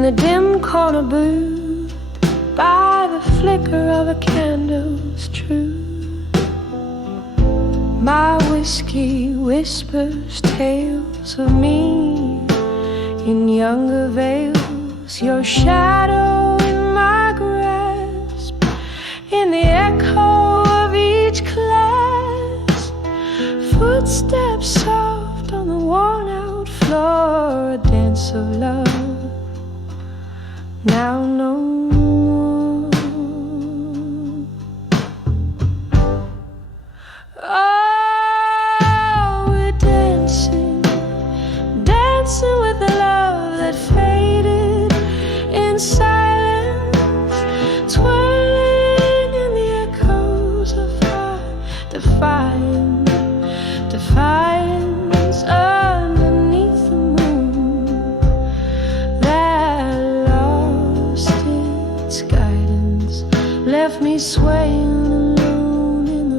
in the dim corner booth by the flicker of a candle's truth. My whiskey whispers tales of me in younger veils, your shadow in my grasp, in the echo of each class, footsteps soft on the worn-out floor, a dance of love now no more. Oh, we're dancing, dancing with the love that faded in silence, twirling in the echoes of our defiance underneath the moon that lost its guidance, left me swaying alone in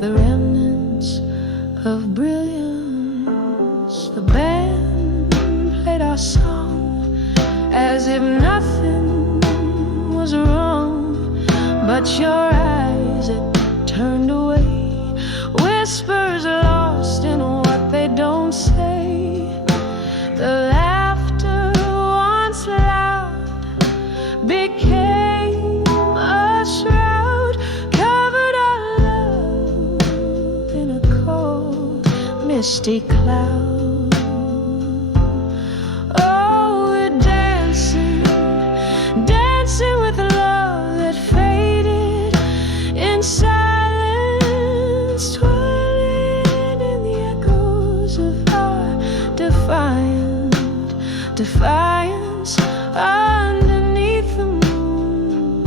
the remnants of brilliance. The band played our song as if nothing was wrong, but your eyes had turned away, whispers lost in what they don't say. The laughter once loud became a shroud, covered our love in a cold, misty cloud. Oh, we're dancing, dancing with the love that faded in silence, twirling in the echoes of our defiance underneath the moon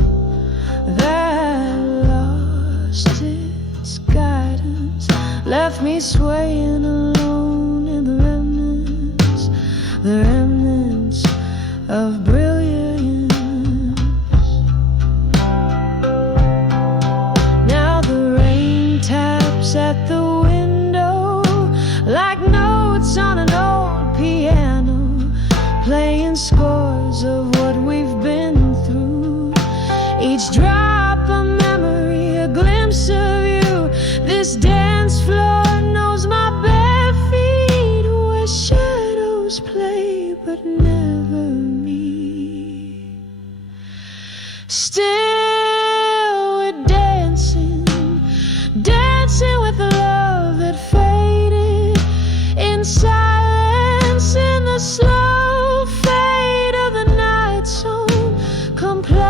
that lost its guidance, left me swaying alone in the remnants of brilliance. Now the rain taps at the window like notes on an old piano, playing scores of what we've been through. Each drop a memory, a glimpse of you. This dance floor knows my bare feet, where shadows play but never me. Still we're dancing, dancing with the love that faded in silence, in the slow fade of the night zone compliance,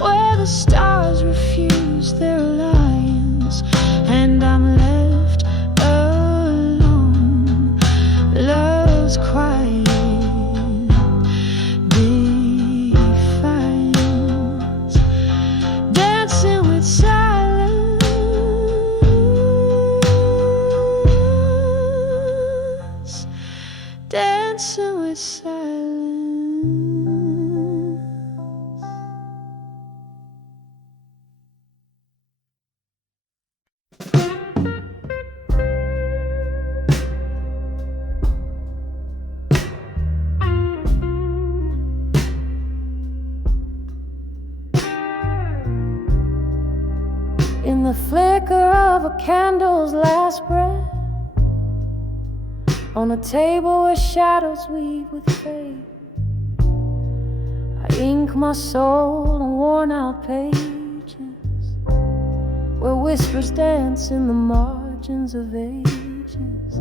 where the stars refuse their alliance and I'm left alone. Love's quiet defiance, dancing with silence, dancing with silence. In the flicker of a candle's last breath, on a table where shadows weave with fate, I ink my soul on worn-out pages, where whispers dance in the margins of ages.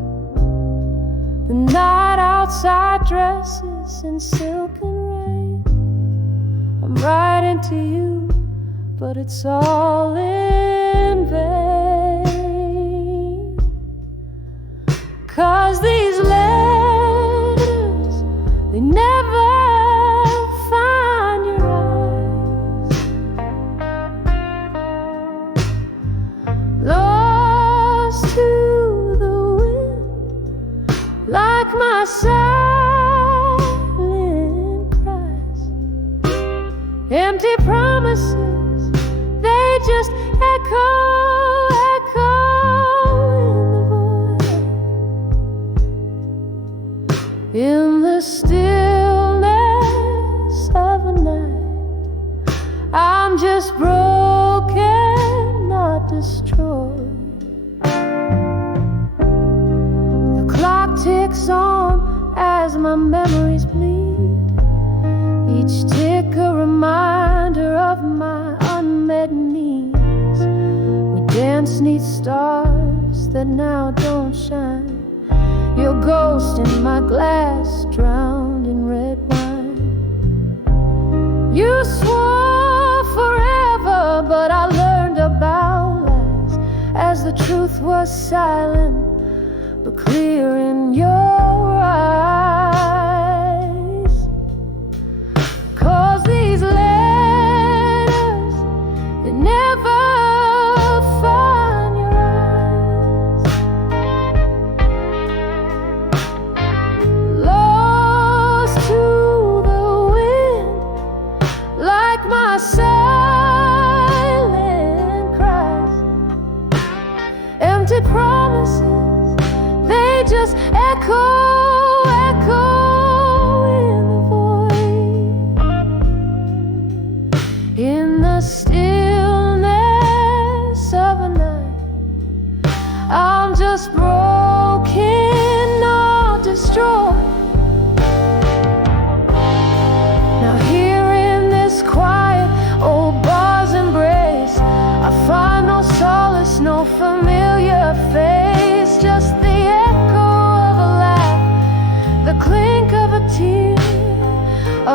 The night outside dresses in silk and rain. I'm writing to you, but it's all in vain. 'Cause these letters, they never find your eyes. Lost to the wind, like my silent cries. Empty promises, they just echo, echo in the void. my memories bleed, each tick a reminder of my unmet needs. We dance 'neath stars that now don't shine, your ghost in my glass, drowned in red wine. You swore forever, but I learned about lies as the truth was silent but clear in your eyes. 'Cause these letters, they never find your eyes. Lost to the wind, like my silent cries. Empty promises, they just echo, echo in the void. In the stillness of a night, I'm just broken, not destroyed. Now here in this quiet old bar's embrace, I find no solace, no familiar face, just the echo of a laugh, the clink of a tear,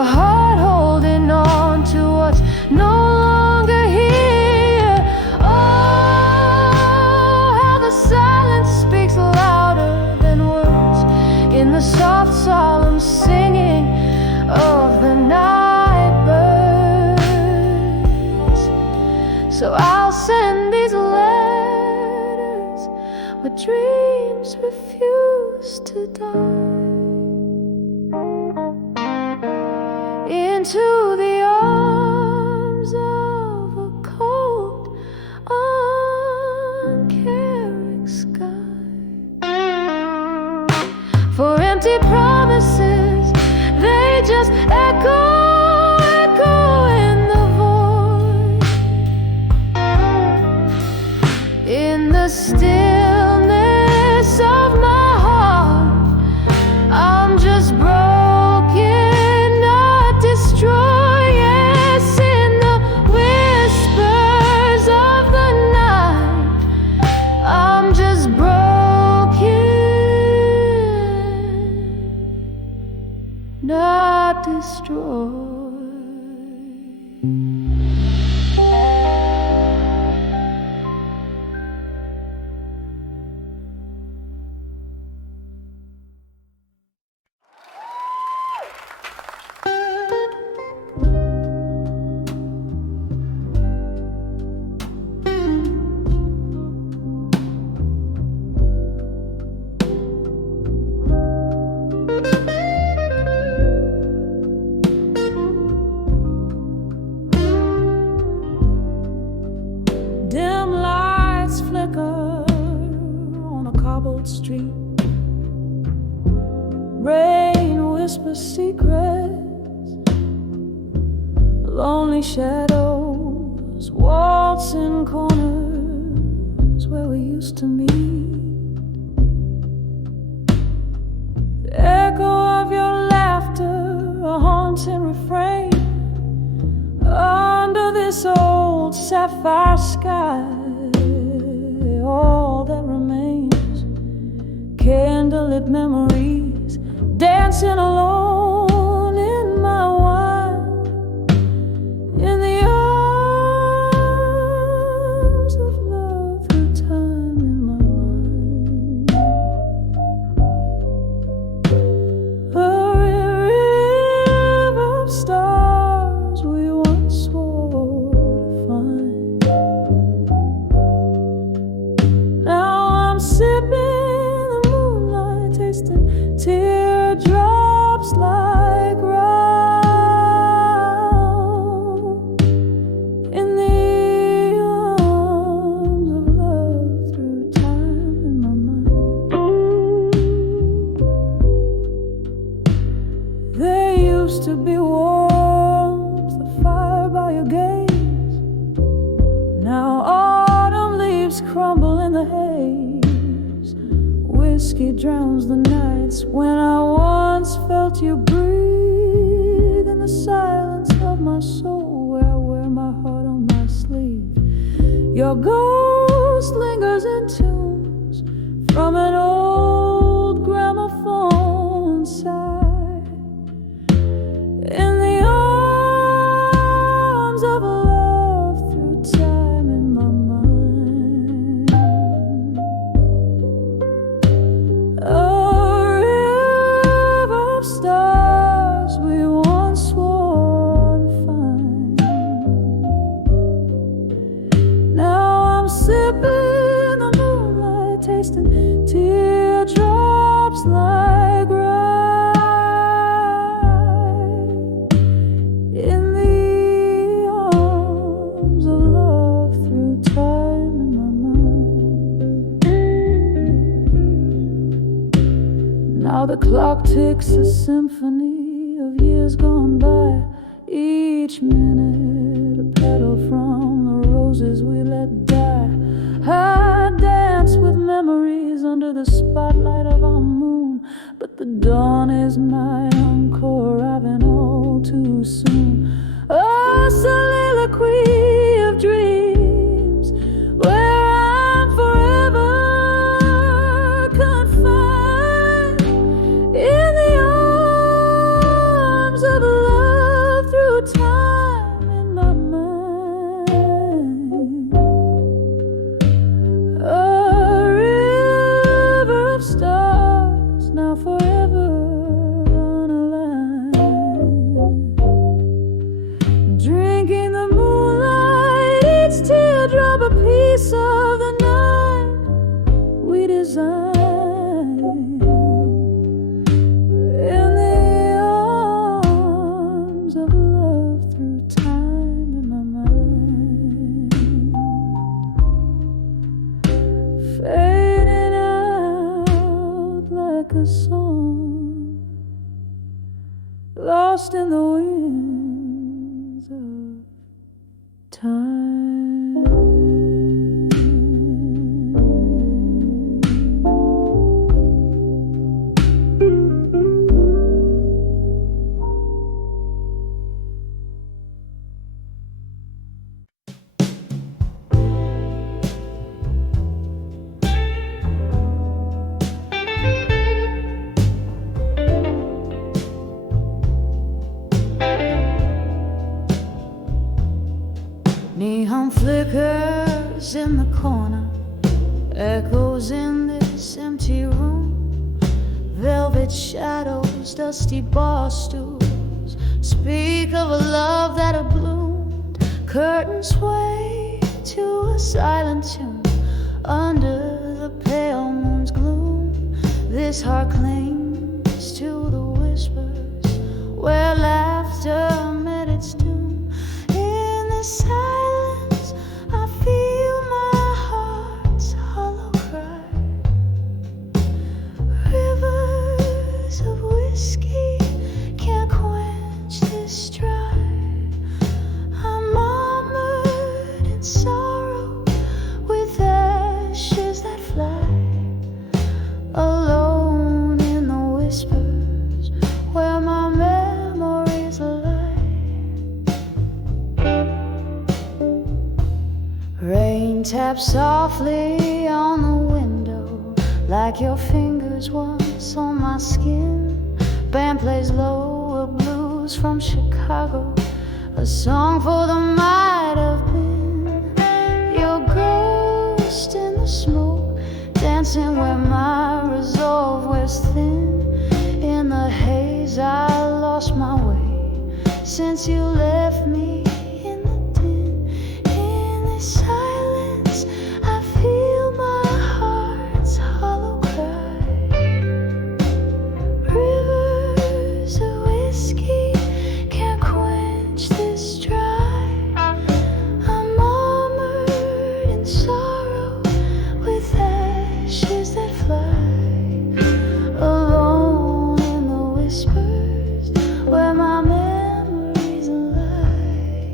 a heart holding on to what's no longer here. Oh, how the silence speaks louder than words in the soft, solemn singing of the night birds. So I'll send these letters, but dreams refuse to die, into the arms of a cold, uncaring sky. For empty promises, they just echo, echo in the void. In the stillness of my heart, I'm just broken, not destroyed. Yes, in the whispers of the night, I'm just broken, not destroyed. Dim lights flicker on a cobbled street. Rain whispers secrets. Lonely shadows waltz in corners where we used to meet. The echo of your laughter, a haunting refrain. Under this old sapphire sky, all that remains, candlelit memories, dancing alone in my wine, in the arms of love through time in my mind. A river of stars we once swore to find. Now I'm sipping the moonlight, tasting teardrops like round, in the arms of love through time in my mind. There used to be warmth, the fire by your gaze. Now autumn leaves crumble in the haze. Whiskey drowns the nights when I once felt felt you breathe in the silence of my soul, where I wear my heart on my sleeve. Your ghost lingers in tunes from an old gramophone side, in the arms of love through time in my mind. A river of stars we once swore to find. Now I'm sipping the moonlight, tasting teardrops like rye, in the arms of love through time in my mind. Now the clock ticks a symphony of years gone by, each minute a petal from the roses we let die. I dance with memories under the spotlight of our moon, but the dawn is my encore, arriving all too soon. A soliloquy of dreams where I'm forever confined, in the arms of love through time in my mind. A river of stars, now forever unaligned, drinking the moonlight, each teardrop a piece of the night we designed, in the arms of love through time in my mind, fading out like a song, lost in the winds of time. Neon flickers in the corner, echoes in this empty room, velvet shadows, dusty bar stools speak of a love that had bloomed. Curtains sway to a silent tune under the pale moon's gloom. This heart clings to the whispers where laughter met its doom. In this silence I feel my heart's hollow cry. Rivers of whiskey can't quench this strife. I'm armored in sorrow with ashes that fly, alone in the whispers where my memories lie. Rain taps softly on the window like your fingers once on my skin. Band plays lower blues from Chicago, a song for the might have been. Your ghost in the smoke, dancing where my resolve wears thin. In the haze I lost my way since you left me in the din. In this silence I feel my heart's hollow cry. Rivers of whiskey can't quench this strife. I'm armored in sorrow with ashes that fly, alone in the whispers where my memories lie.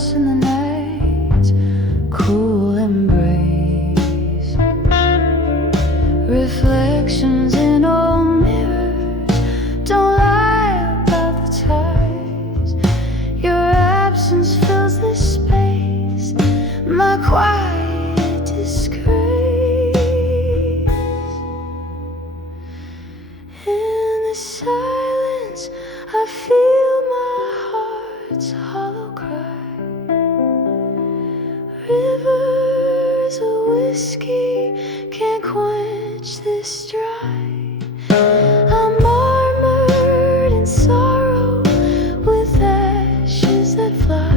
lost in the night's cool embrace. Reflections in old mirrors don't lie about the ties. Your absence fills this space, my quiet disgrace. In the silence I feel my heart's hollow cry. Rivers of whiskey can't quench this dry. I'm armored in sorrow with ashes that fly.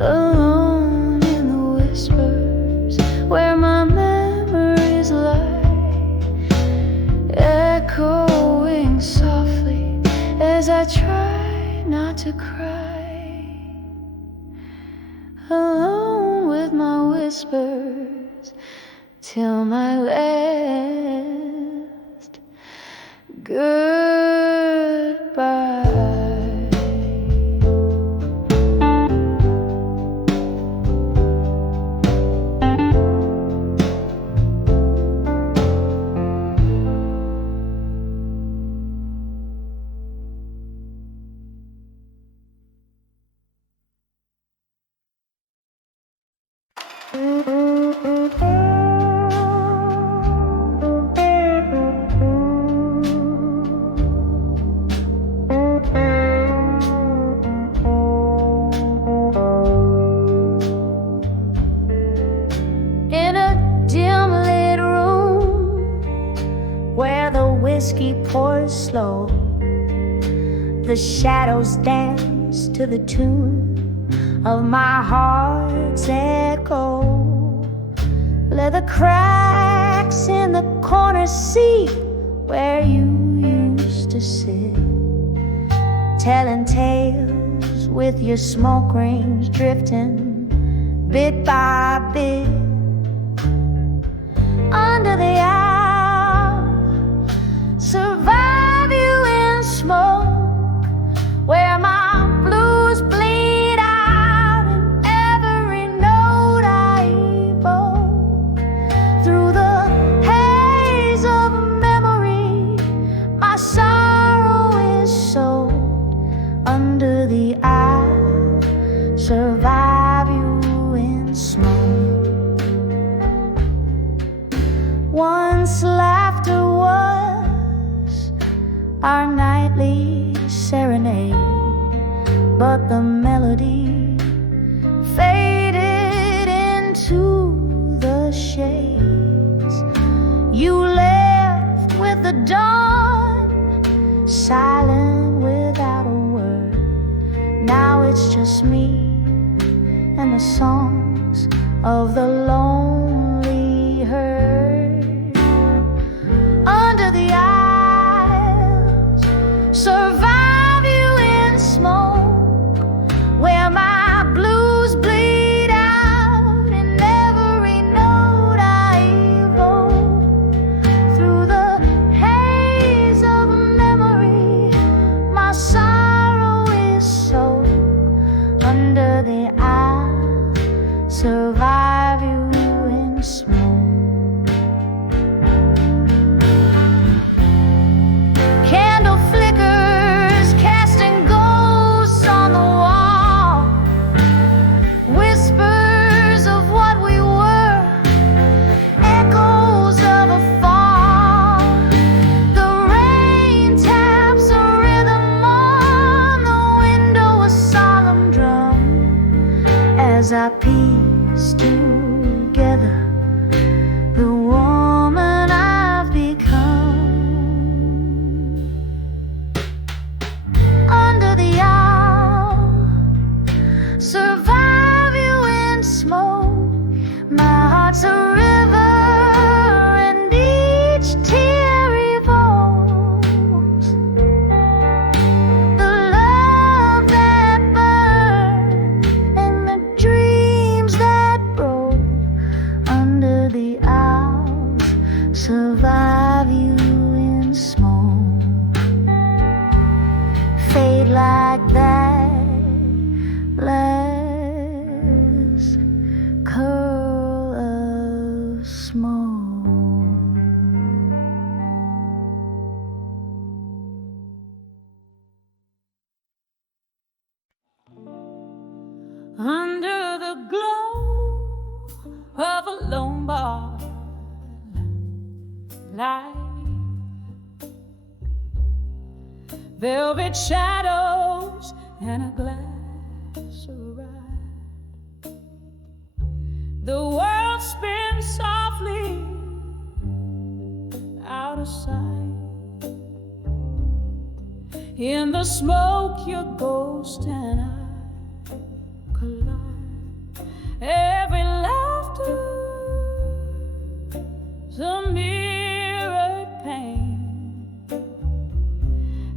Alone in the whispers where my memories lie, echoing softly as I try not to cry. Alone with my whispers till my last goodbye. In a dim lit room where the whiskey pours slow, the shadows dance to the tune of my heart's echo. Leather cracks in the corner seat where you used to sit, telling tales with your smoke rings drifting bit by bit. Under the owl, survive you in smoke, where my blues bleed out in every note I evoke. Through the haze of memory, my sorrow is sold. Under the owl, survive you in smoke. Once laughter was our nightly serenade, but the melody faded into the shades. You left with the dawn, silent without a word. Now it's just me and the songs of the lonely herd. Under the aisles, survive you in smoke, where my blues bleed out in every note I evoke. Through the haze of memory, my sorrow is soaked. Under the aisle, survive you in smoke. Candle flickers casting ghosts on the wall, whispers of what we were, echoes of a fall. The rain taps a rhythm on the window, a solemn drum, as I piece together the woman I've become. Under the owl, survive you in smoke. My heart's a river, and each tear evokes the love that burned and the dreams that broke. Under the owls, survive you in smoke. Fade like that, like under the glow of a lone bar light. Velvet shadows and a glass of rye. The world spins softly out of sight. In the smoke your ghost and I collide. Every laughter is a mirrored pain.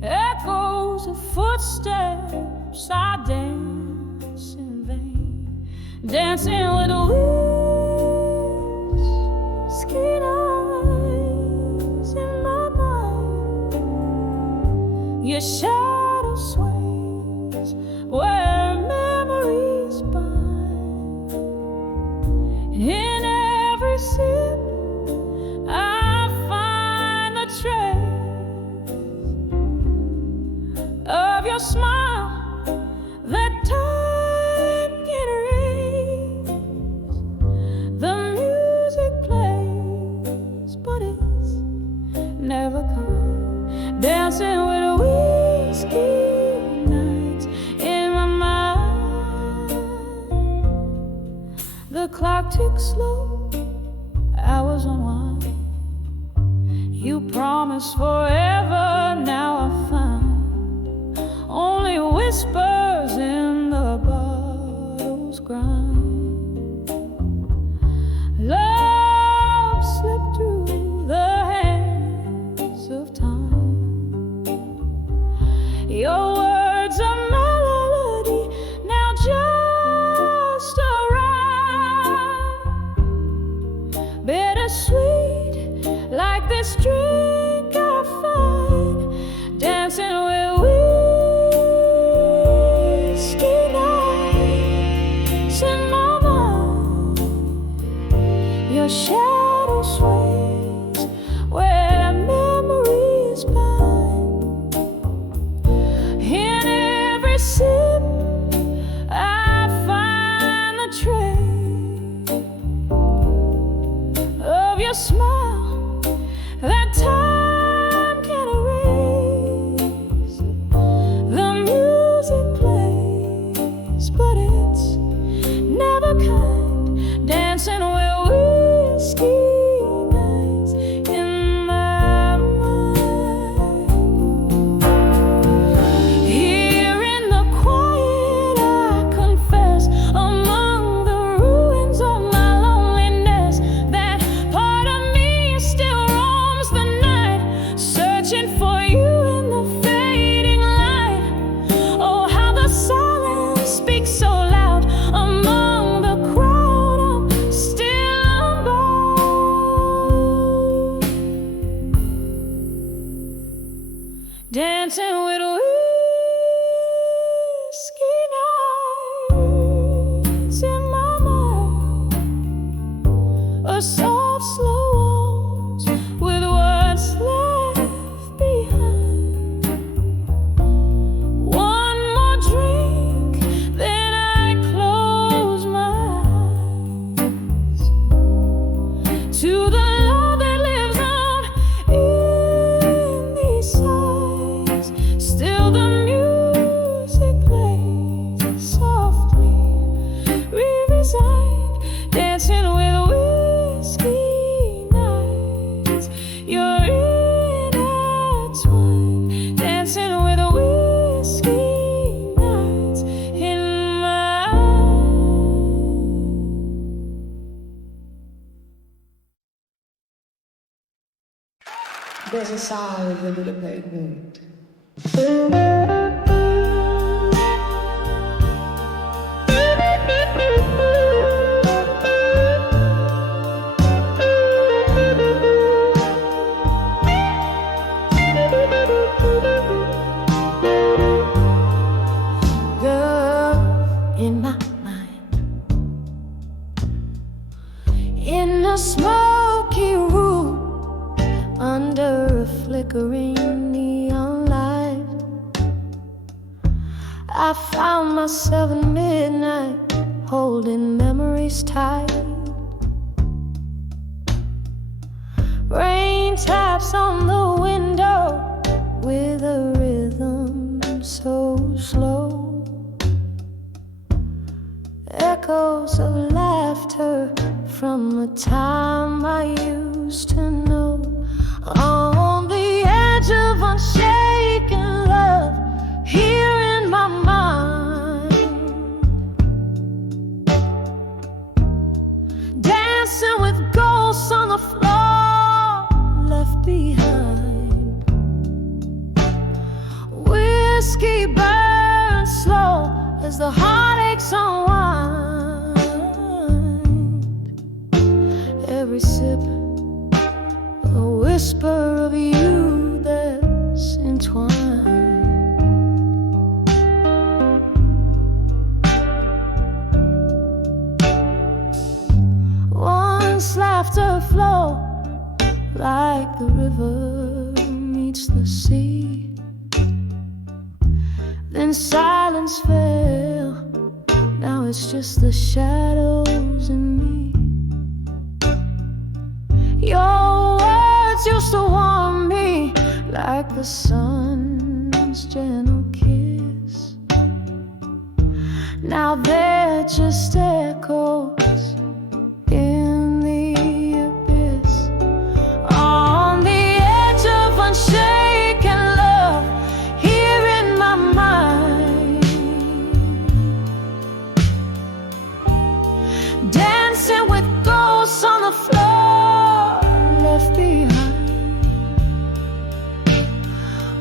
Echoes of footsteps I dance in vain. Dancing with whiskey eyes in my mind. Your shadow sways where memories bind. In every sip I find the trace of your smile that time can erase. The music plays, but it's never come. Dancing with whiskey nights in my mind. The clock ticks slow, hours unwind. You promised forever, now I find only whispers in the bottle's grind. Love slipped through the hands of time. Your words a melody, now just a rhyme. Bittersweet, like this drink I find. Dancing with whiskey nights in my mind. Your shadow sways where memories bind. In every sip I find the trace of your smile that time can erase. The music plays, but it's never kind. Dancing with whiskey nights in my mind. Here in the quiet I confess, among the ruins of my loneliness, that part of me still roams the night, searching for you in the fading light. Oh, how the silence speaks so loud among the crowd. I'm still unbound. Dancing with whiskey nights in my mind. A soft, slow waltz with what's left behind. One more drink, then I close my eyes to the love that lives on in these sighs. Still the music plays softly, re-resigned. Dancing with whiskey nights, you're intertwined. Dancing with whiskey nights in my There's a sigh of the little pavement. Girl in my mind, in a smoky room under a flickering neon light. I found myself at midnight holding memories tight. Rain taps on the window with a rhythm so slow. Echoes of laughter from the time I used to know. On the edge of unshaken love, here in my mind, dancing with ghosts on the floor left behind. Whiskey burns slow as the heartaches unwind. Every sip a whisper of you that's entwined. Once laughter flow like the river meets the sea, then silence fell. Now it's just the shadows and me. Your words used to warm me like the sun's gentle kiss. Now they're just echoes in the abyss. On the edge of unshaken love, here in my mind, dancing with ghosts on the floor left behind.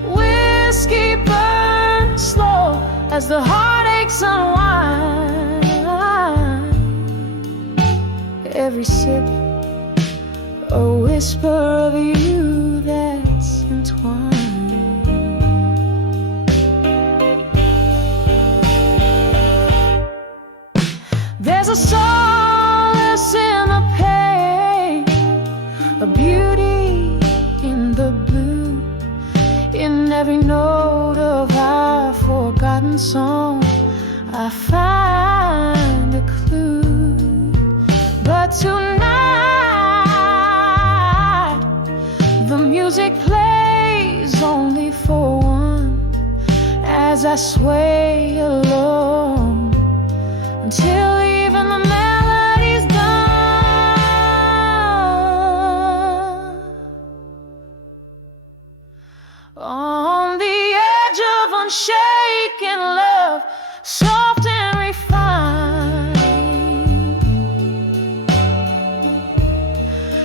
Whiskey burns slow as the heartaches unwind. Every sip a whisper of you that's entwined. There's a solace in the pain, a beauty in the blue, in every note of our forgotten song. I find a clue. But tonight the music plays only for one, as I sway along until even the melody's done. On the edge of unshaken love, soft and refined,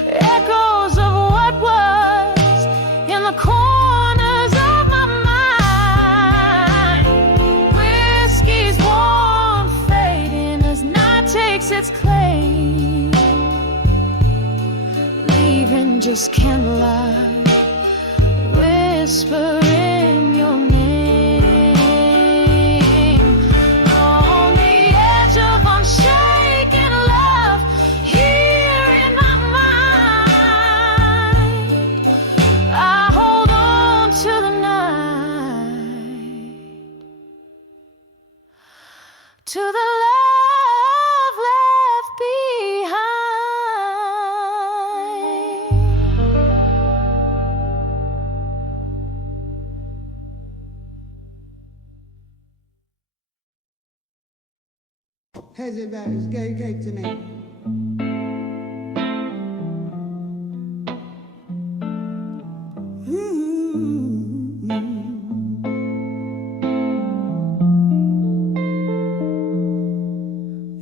echoes of what was in the corners of my mind. Whiskey's warm fading as night takes its claim, leaving just candlelight whispering your name. On the edge of unshaken love, here in my mind, I hold on to the night, to the love left behind. Here's your battles, dedicate to me.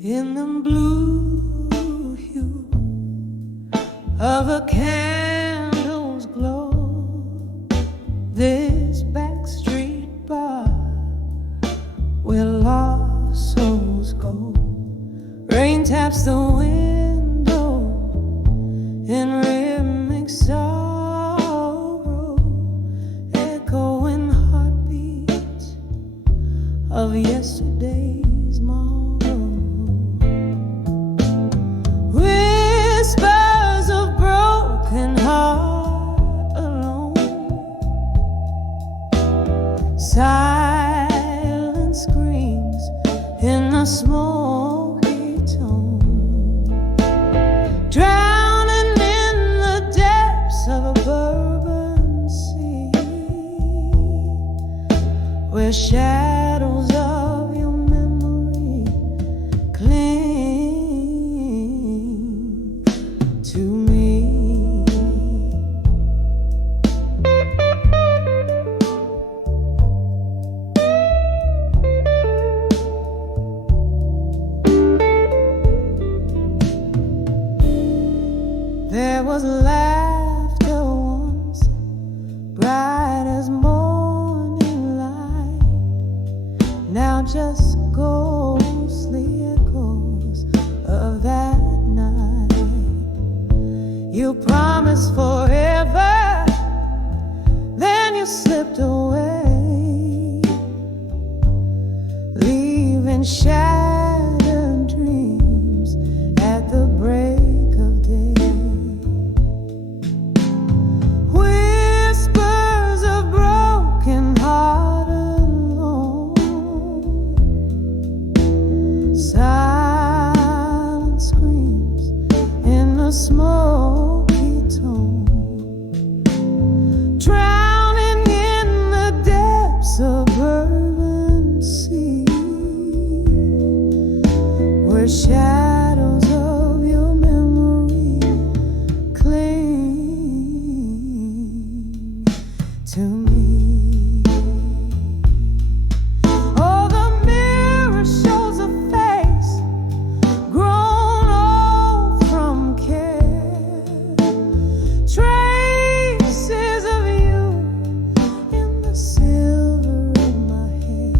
In the blue hue of a candle's glow, this backstreet bar where lost souls go. Rain taps the window in rhythmic sorrow, echoing heartbeats of yesterday's morrow. Whispers of broken heart alone, silent screams in the smoky where shadows of your memory cling to me. There was laughter once, bright as morning light, now just ghostly echoes of that night. You promised forever, then you slipped away, leaving shattered dreams at the break of day. Whispers of broken heart alone, silent screams in a smoky tone, drowning in the depths of urban sea, where shadows of your memory cling to me. Oh, the mirror shows a face grown old from care, traces of you in the silver of my hair.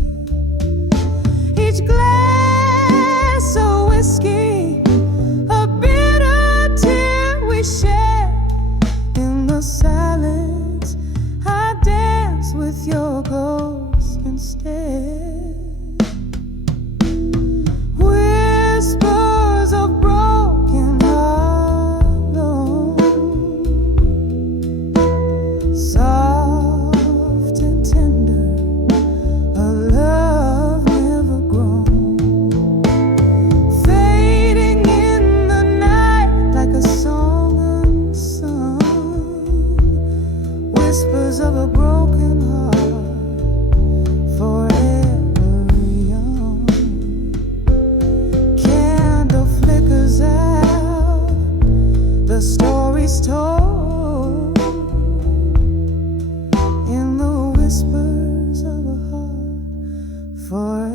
Each glass of whiskey, a bitter tear we share. In the silence, I dance with your ghost instead. Whispers of broken hollow, soft and tender, a love never grown, fading in the night like a song unsung. Whispers of a broken heart, forever young. Candle flickers out, the story's told in the whispers of a heart, forever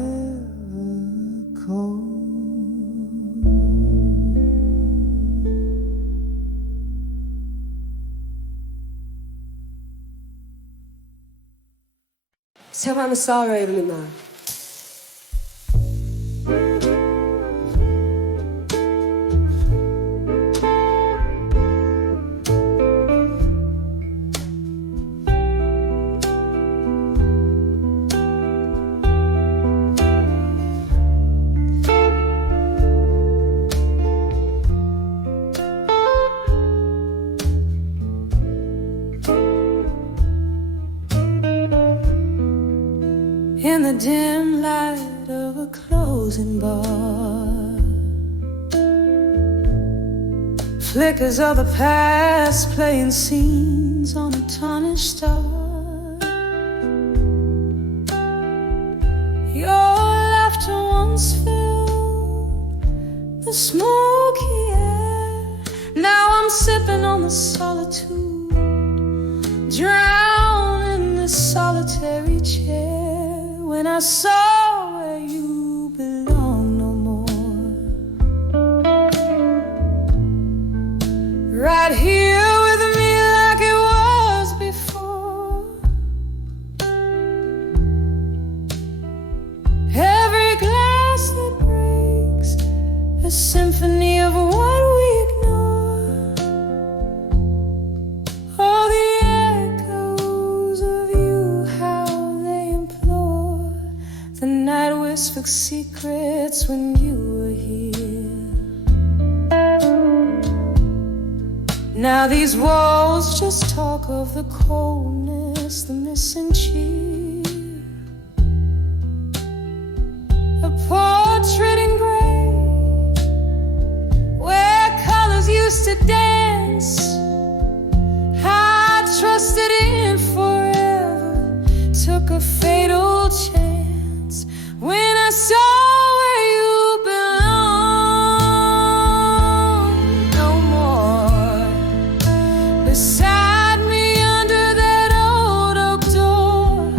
cold. Tell me I'm sorry, Evelyn. In the dim light of a closing bar, flickers of the past playing scenes on a tarnished star. Your laughter once filled the smoky air. Now I'm sipping on the solitude, drowned in this solitary chair. When I saw where you belong no more, right here with me like it was before. Every glass that breaks, a symphony of what we ignore. All the echoes of you, how they implore. The night whispered secrets when you were here. Now these walls just talk of the coldness, the missing cheer. A portrait in gray, where colors used to dance. I trusted in forever, took a fatal no chance when I saw where you belong. No more beside me under that old oak door.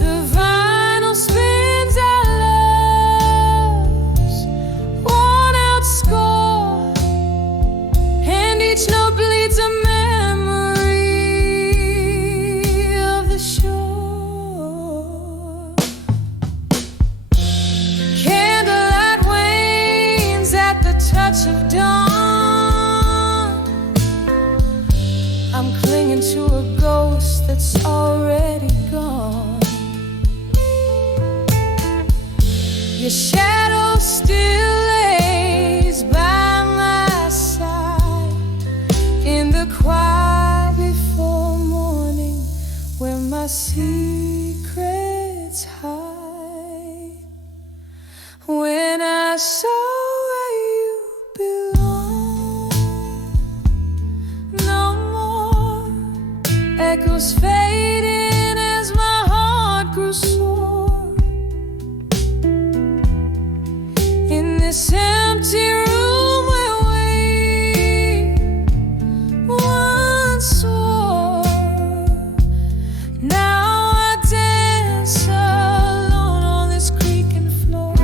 The vinyl spins our love's worn out score, and each note bleeds a memory of the shore. Candlelight wanes at the touch of dawn. I'm clinging to a ghost that's already gone. Your shadow still lays by my side in the quiet before morning, where my secrets hide. When I saw where you belong, no more echoes fading as my heart grew sore. In this empty room where we once swore, now I dance alone on this creaking floor.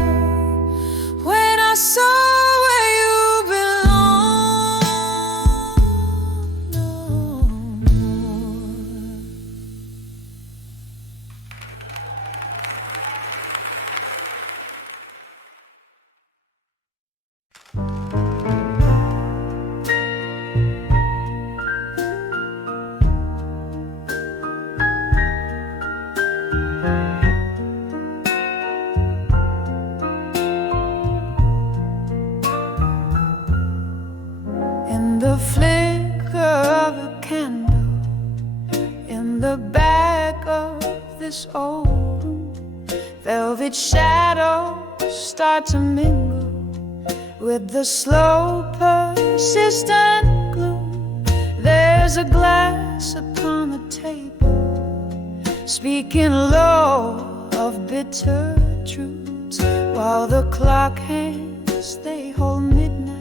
When I saw where you belong, no more. In the flicker of a candle, in the back of this old room, velvet shadows start to mingle with the slow, persistent gloom. There's a glass upon the table, speaking low of bitter truths, while the clock hands, they hold midnight.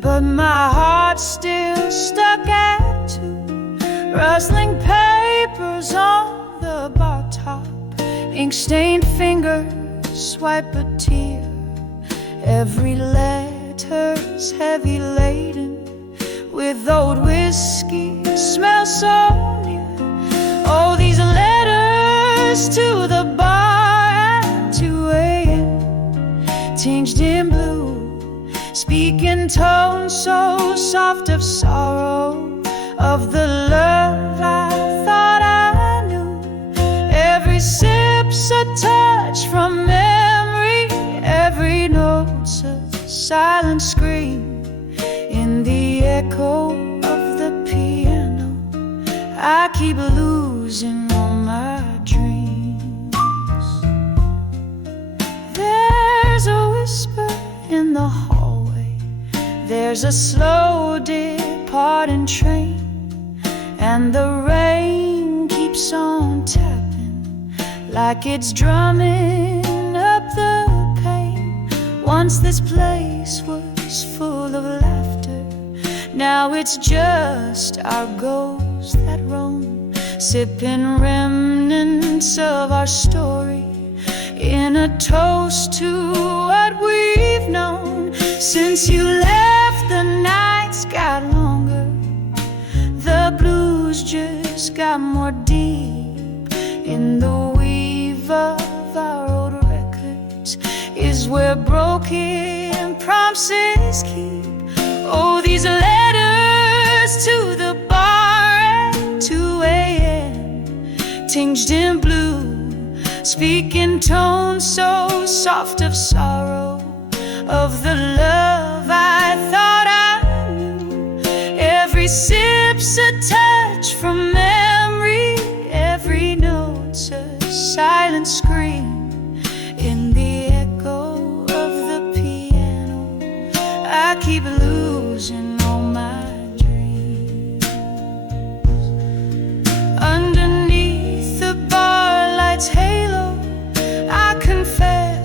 But my heart's still stuck at 2. Rustling papers on the bar top, ink-stained fingers swipe a tear. Every letter's heavy laden with old whiskey, smells so near. Oh, these letters to the bar at 2 a.m., tinged in blue, speaking tones so soft of sorrow, of the love I thought I knew. Every sip's a touch from memory, every note's a silent scream. In the echo of the piano, I keep losing all my dreams. There's a whisper in the hallway, there's a slow departing train, and the rain keeps on tapping like it's drumming up the pain. Once this place was full of laughter, now it's just our ghosts that roam, sipping remnants of our story in a toast to what we've known. Since you left, the nights got longer, the blues just got more deep. In the weave of our old records is where broken promises keep. Oh, these letters to the bar at 2 a.m., tinged in blue, speaking tones so soft of sorrow, of the love I thought I knew. Every sip's a touch from memory, every note's a silent scream. In the echo of the piano, I keep losing all my dreams. Underneath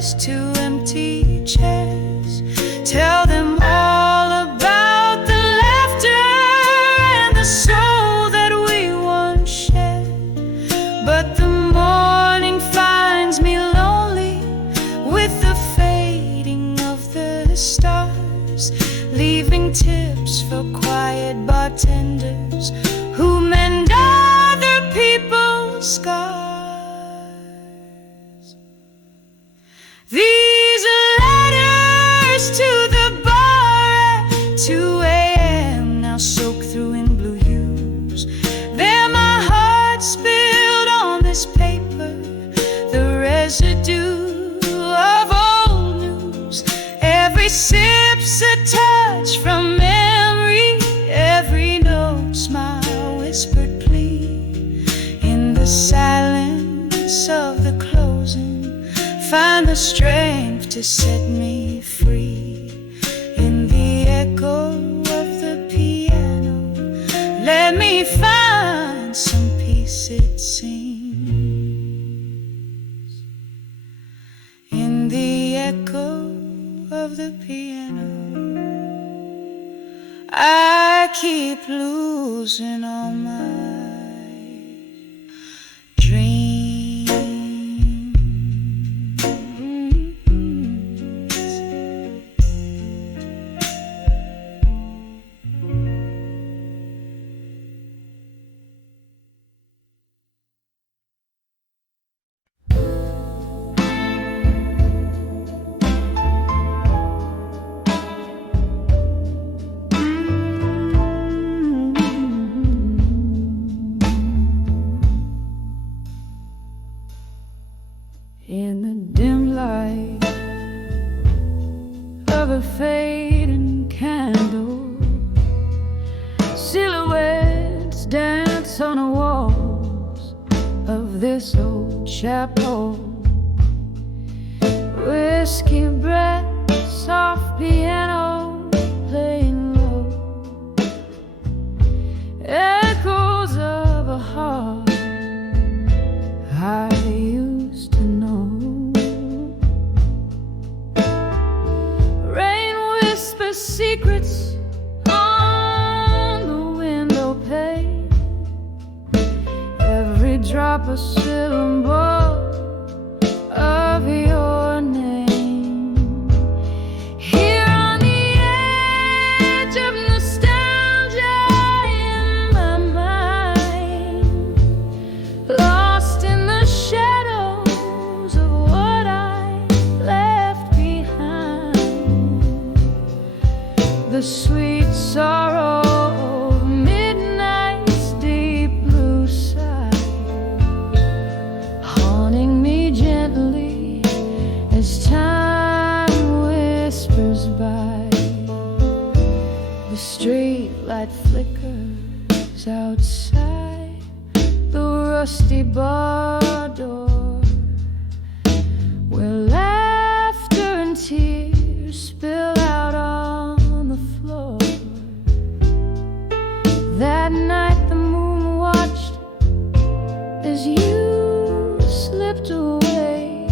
those two empty chairs. Tell them all about the laughter and the soul that we once shared. But the morning finds me lonely with the fading of the stars, leaving tips for quiet bartenders who mend other people's scars. These letters to the bar at 2 a.m. now soak through in blue hues. They're my heart spilled on this paper, the residue of old news. Every sip's a touch from memory, every note's my whispered plea. In the silence of the closing, find the strength to set me free. In the echo of the piano, let me find some peace, it seems. In the echo of the piano, I keep losing all my dreams. In the dim light of a fading candle, silhouettes dance on the walls of this old chapel. Whiskey breath, soft piano playing low, echoes of a heart I used to know. Rain whispers secrets on the window pane, every drop a syllable of your name. Here on the edge of nostalgia in my mind, lost in the shadows of what I left behind. The sweet sorrow of midnight's deep blue side, haunting me gently as time whispers by. The street light flickers outside the rusty bar door, where laughter and tears spill out on the floor. That night the moon watched as you slipped away,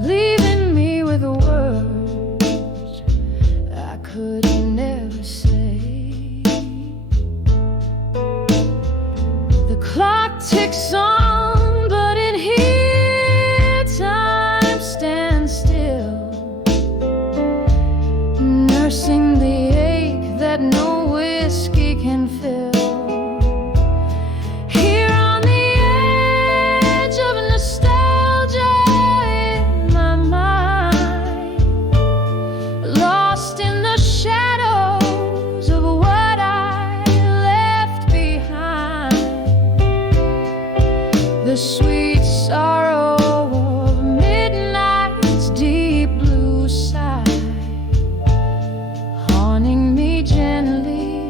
leaving me with words I could never say. The clock ticks on, but in here time stands still, nursing the ache that no whiskey can fill. Here on the edge of nostalgia in my mind, lost in the shadows of what I left behind. The sweet sorrow of midnight's deep blue side, haunting me gently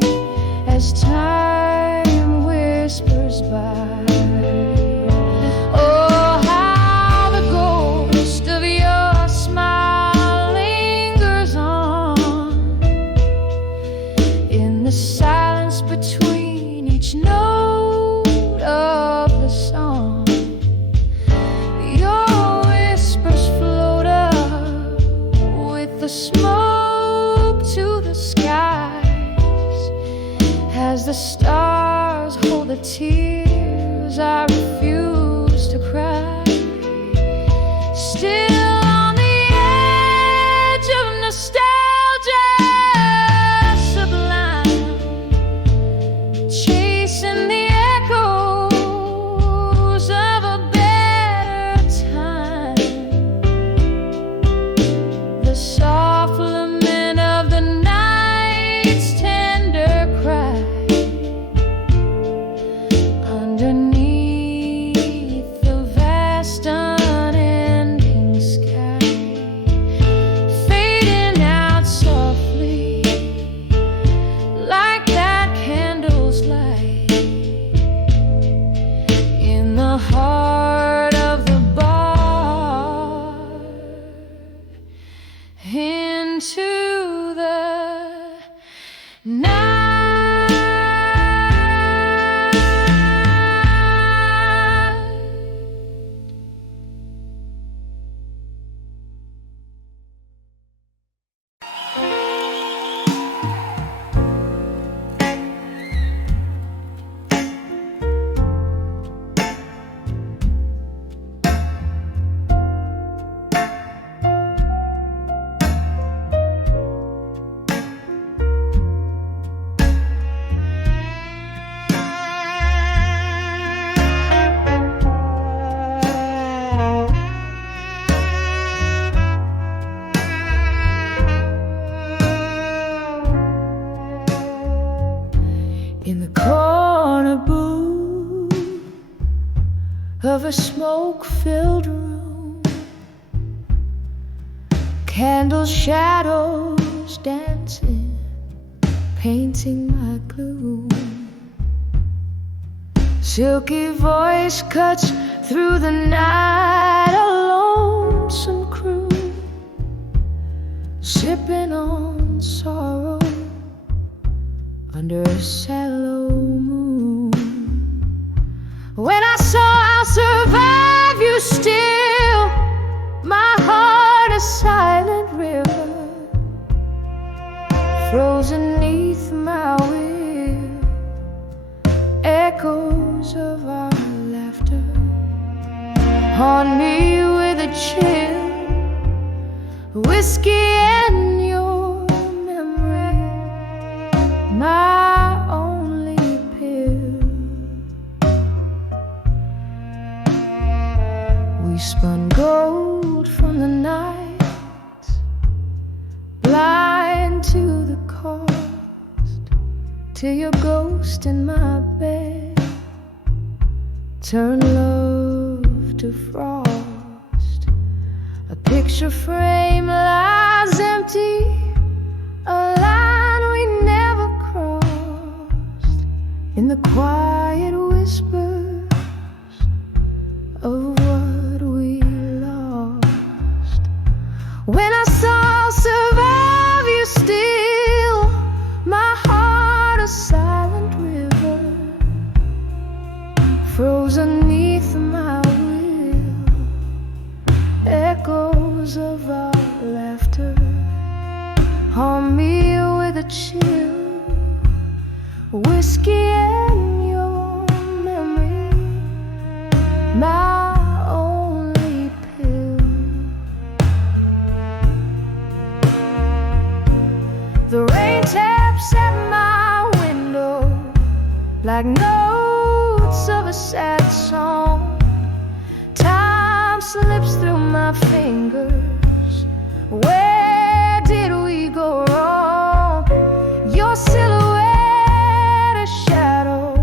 as time whispers by. Oh, how the ghost of your smile lingers on in the silence between each note of the song. the tears I refuse to cry. Still on the edge of nostalgia sublime, chasing the echoes of a better time. The soft lament of the night's tender cry underneath the vast unending sky, fading out softly like that candle's light in the heart of the bar, into the night. In the corner booth of a smoke-filled room, candle shadows dancing, painting my gloom. Silky voice cuts through the night, a lonesome crew, sipping on sorrow under a shallow moon. When I saw I'll survive you still, my heart a silent river, frozen neath my will, echoes of our laughter haunt me with a chill, whiskey and your memory, my only pill. We spun gold from the night, blind to the cost, till your ghost in my bed turned love to frost. A picture frame lies empty, a line we never crossed, in the quiet whispers of what we lost. When I saw I'll survive you still, my heart a silent river, frozen neath my will, echoes of our laughter haunt me with a chill, whiskey and your memory, my only pill. The rain taps at my window like notes of a sad song. Time slips through my fingers. Where did we go wrong? Your silhouette a shadow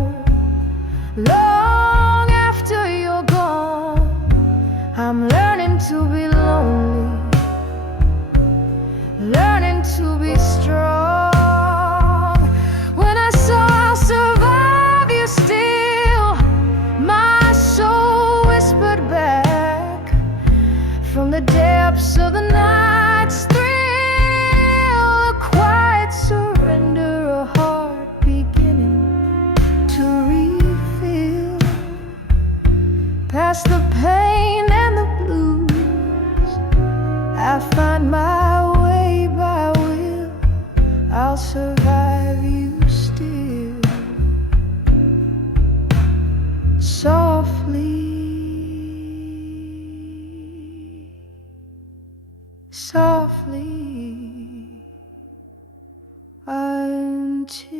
long after you're gone. I'm learning to be lonely, learning to be strong. When I saw I'll survive you still, my soul whispered back from the depths of the night's thrill, a quiet surrender, a heart beginning to refill. Past the pain and the blues, I find my way by will. I'll survive you still. softly, softly until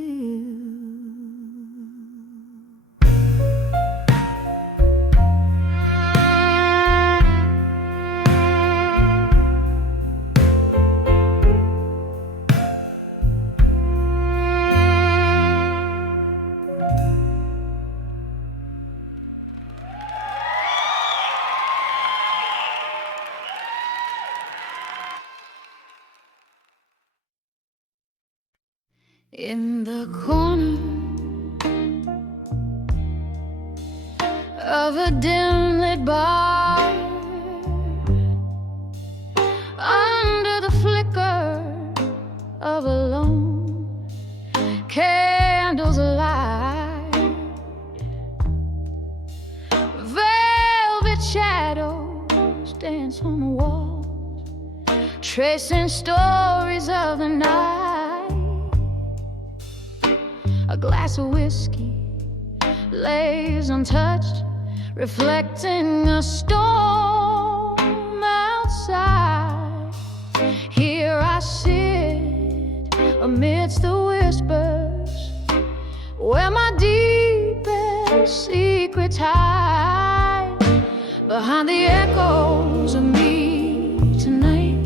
in the corner of a dim-lit bar, under the flicker of a lone candle's light, velvet shadows dance on the walls, tracing stories of the night. A glass of whiskey lays untouched, reflecting a storm outside. Here I sit amidst the whispers, where my deepest secrets hide. Behind the echoes of me tonight,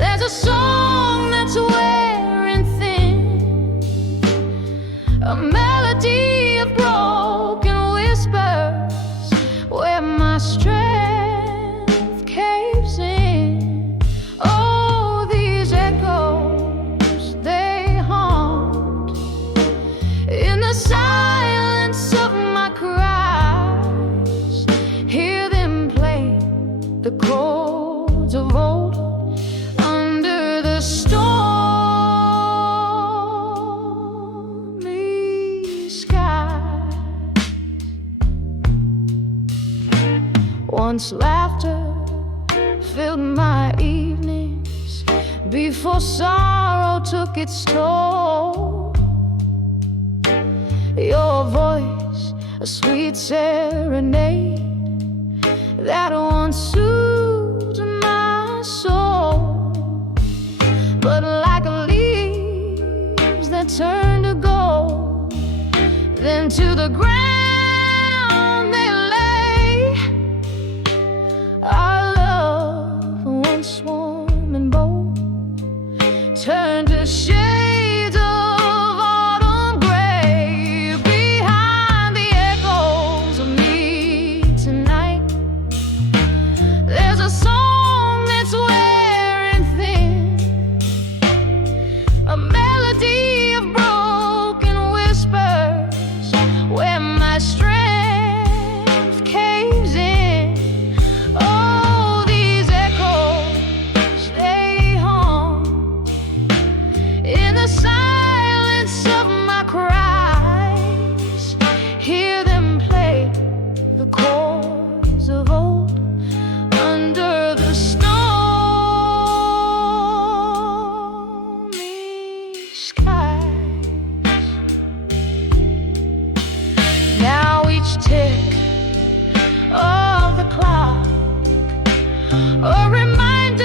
there's a song that's wearing thin, a melody of broken whispers, where my strength caves in. Oh, these echoes, they haunt in the silence of my cries. Hear them play the chords of old under the stormy sky. Once laughter filled my evenings, before sorrow took its toll. Your voice, a sweet serenade that once soothed my soul. But like leaves that turn to gold, then to the ground they lay. Our love, once warm and bold, turned to shades of autumn gray. Behind the echoes of me tonight, there's a song that's wearing thin, a melody of broken whispers, where my strength caves in. Oh, these echoes, they haunt in the silence of my cries. Hear them play the chords of old under the stormy skies. Now each tick of the clock, a reminder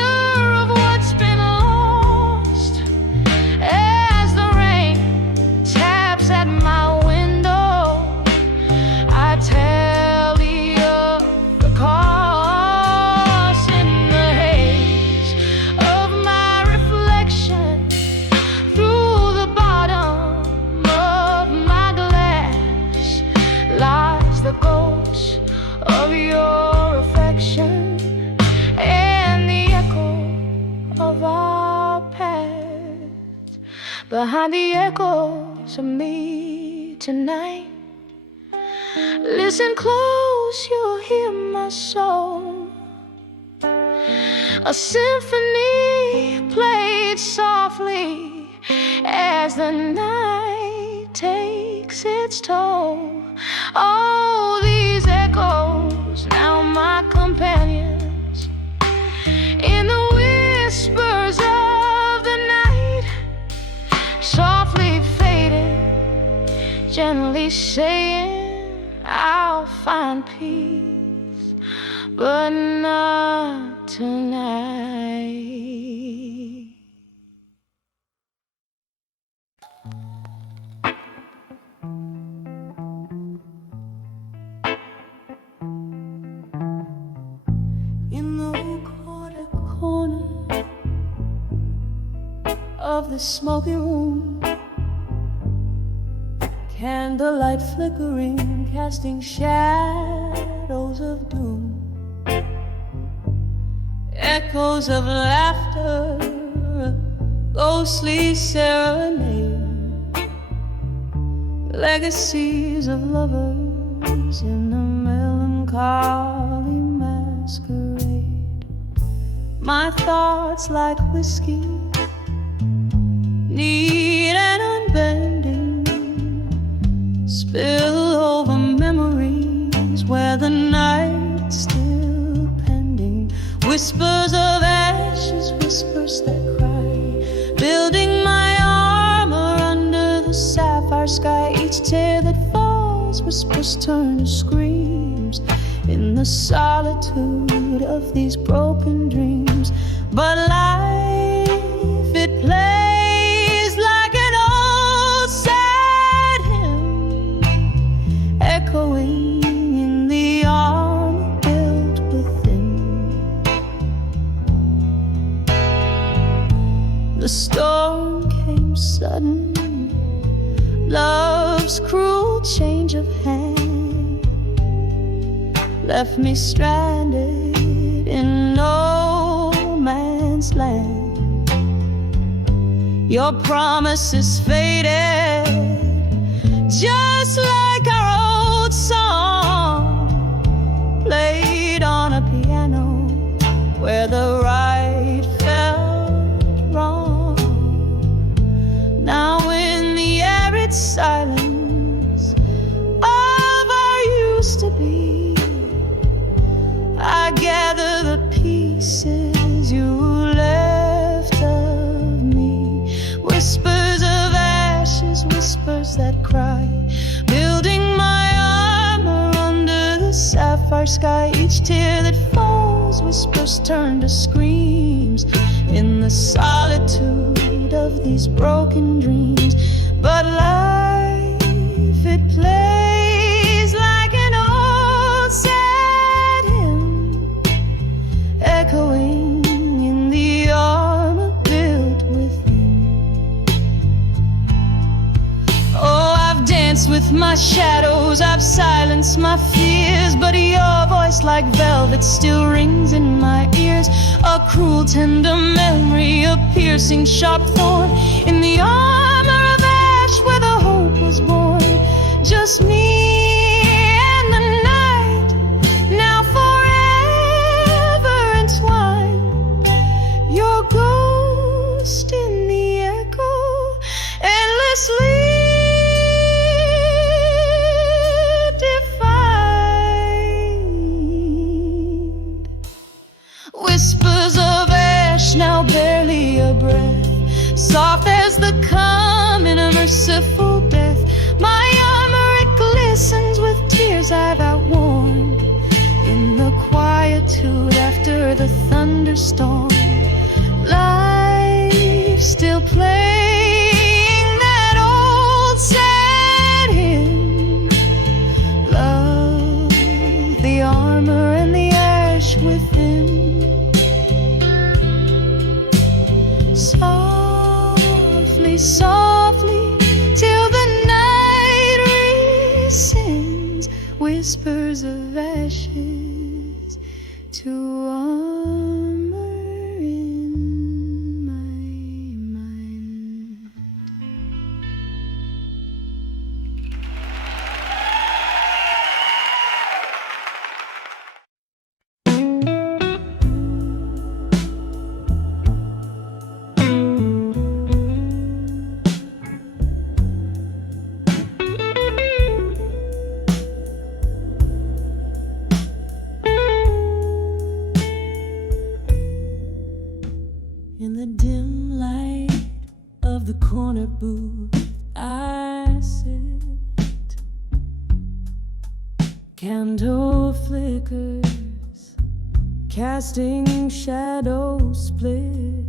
of what's been lost, as the rain taps at my window. I tally up the cost in the haze of my reflection. Through the bottom of my glass lies the ghost of your affection and the echo of our past. Behind the echoes of me tonight, listen close, you'll hear my soul, a symphony played softly as the night takes its toll. Oh, these echoes, now my companions, in the whispers of the night, softly fading, gently saying I'll find peace, but not tonight. In the corner of the smoky room, candlelight flickering, casting shadows of doom, echoes of laughter, a ghostly serenade, legacies of lovers in a melancholy masquerade. My thoughts like whiskey, neat and unbending, spill over memories where the night's still pending. Whispers of ashes, whispers that cry, building my armor under the sapphire sky. Each tear that falls, whispers turn to screams in the solitude of these broken dreams. But life, it plays like an old sad hymn, echoing in the armor built within. The storm came sudden, love's cruel change of hand left me stranded in no man's land. Your promises faded, just like our old song, played on a piano where the right felt wrong. Now in the arid silence of our used to be, I gather the pieces you left of me. Whispers of ashes, whispers that cry, building my armor under the sapphire sky. Each tear that falls, whispers turn to screams in the solitude of these broken dreams. But life, it plays like an old sad hymn, echoing in the armor built within. Oh, I've danced with my shadows, I've silenced my fears, but your voice like velvet still rings in my ears. A cruel tender memory, a piercing sharp thorn in the armor of ash where the hope was born. Just me and the night, now forever entwined. Your ghost in the echo, endlessly defined. Whispers of ash, now barely a breath, soft as the coming of merciful death. My armor, it glistens with tears I've outworn in the quietude after the thunderstorm. Life still playing that old sad hymn. Love, the armor and the ash within. Softly, softly, till the night rescinds. Whispers of ashes to armor in my mind. In the dim light of the corner booth, I sit Candle flickers, casting shadows split.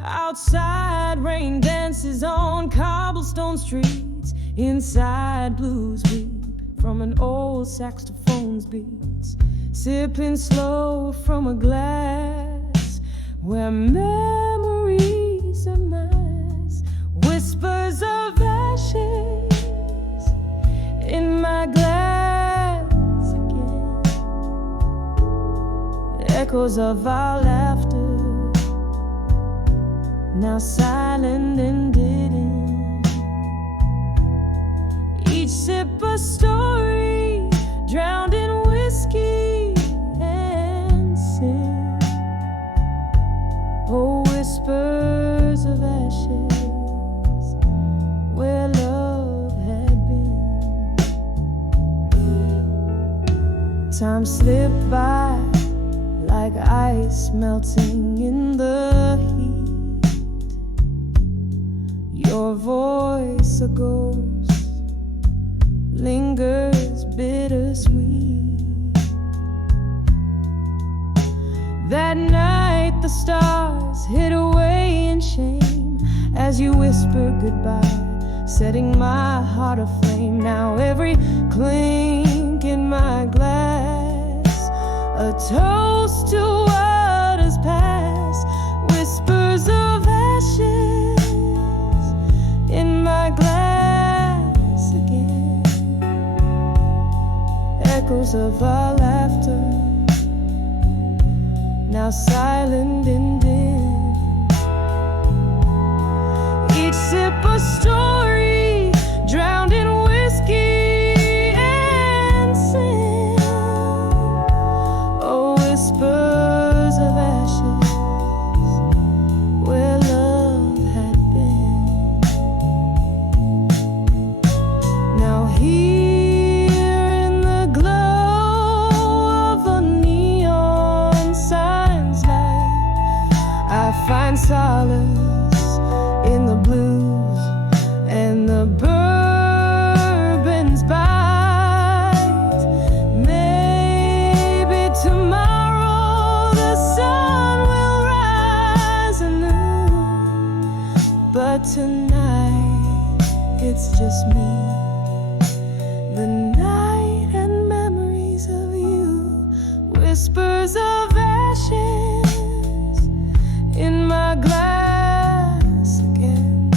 Outside, rain dances on cobblestone streets. Inside, blues weep from an old saxophone's beats. Sipping slow from a glass where memories are mass. Whispers of ashes in my glass again. Echoes of our laughter, now silent and hidden. Each sip a story, drowned in whiskey and sin. Oh, whispers of ashes, where love had been. Time slipped by like ice melting in the heat. Your voice, a ghost, lingers bittersweet. That night the stars hid away in shame as you whispered goodbye, setting my heart aflame. Now every clink in my glass, a toast to what has passed. Whispers of ashes in my glass again. Echoes of our laughter, now silent and dim. Each sip a story, drowned in whiskey and sin. Oh, whispers of ashes, where love had been. Now here in the glow of a neon sign's light, I find solace in the blues and the bourbon's bite. Maybe tomorrow the sun will rise anew, but tonight it's just me, the night and memories of you. Whispers of ashes in my glass again,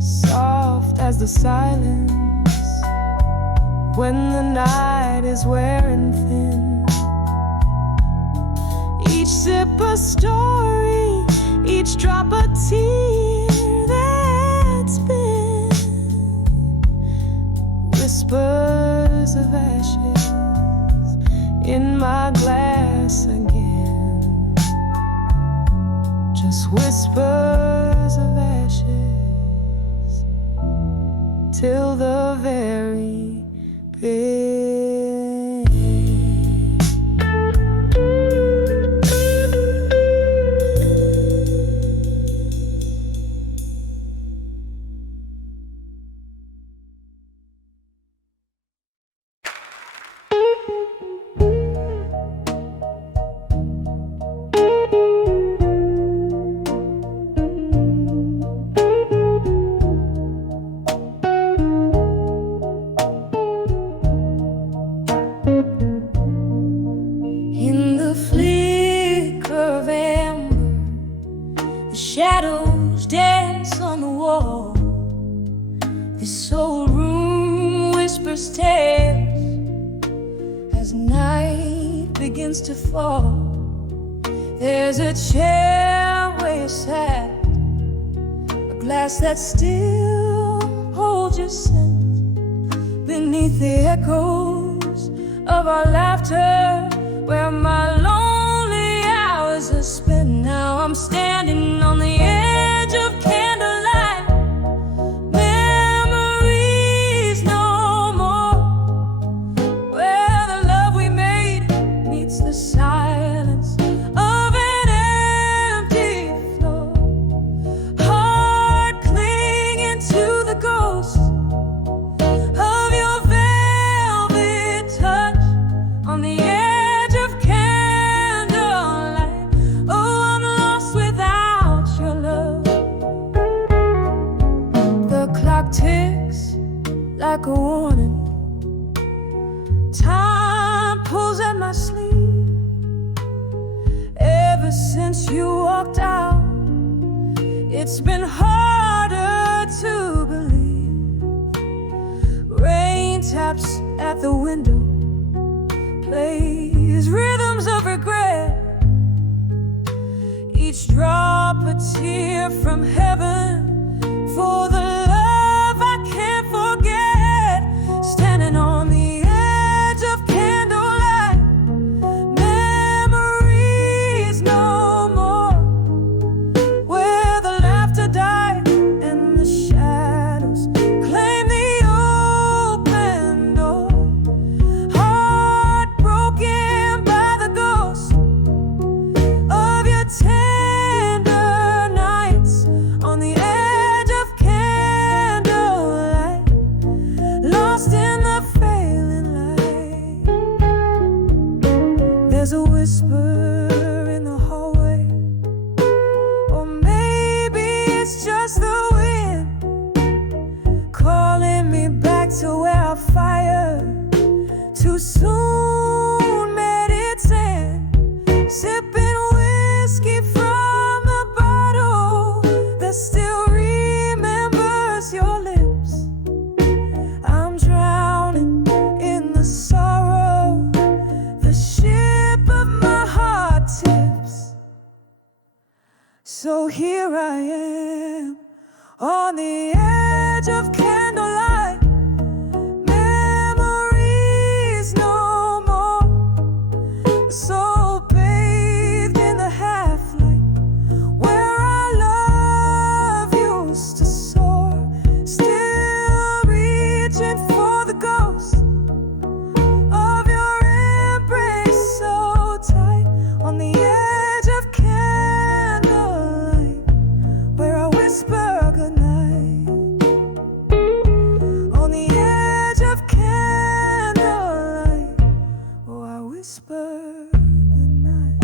soft as the silence when the night is wearing thin. Each sip a story, each drop a tear that's been. Whispers of ashes in my glass again, just whispers of ashes till the very end. In the flicker of amber, the shadows dance on the wall. This old room whispers tales as night begins to fall. There's a chair where you sat, a glass that still holds your scent beneath the echoes of our laughter, where my lonely hours are spent. Now I'm standing on the edge of candlelight, memories no more, where the love we made meets the silence of an empty floor. Heart clinging to the ghost like a warning. Time pulls at my sleeve. Ever since you walked out, it's been harder to believe. Rain taps at the window, plays rhythms of regret. Each drop a tear from heaven for the love I can't forget. Standing on the edge of candlelight, memories no more. Where the laughter died and the shadows claim the open door. Heartbroken by the ghost of your tender nights on the edge of candlelight, lost in the failing light. There's a whisper in the hallway, or maybe it's just the wind calling me back to where I fired too soon met its end. Sipping whiskey from a bottle that still remembers your lips. I'm drowning in the sorrow, the ship of my heart tips. So here I am on the edge of candlelight, memories no more. So bathed in the half-light where our love used to soar, still reaching for the ghost of your embrace so tight on the edge of candlelight where I whisper goodnight. On the edge of candlelight, oh, I whisper goodnight.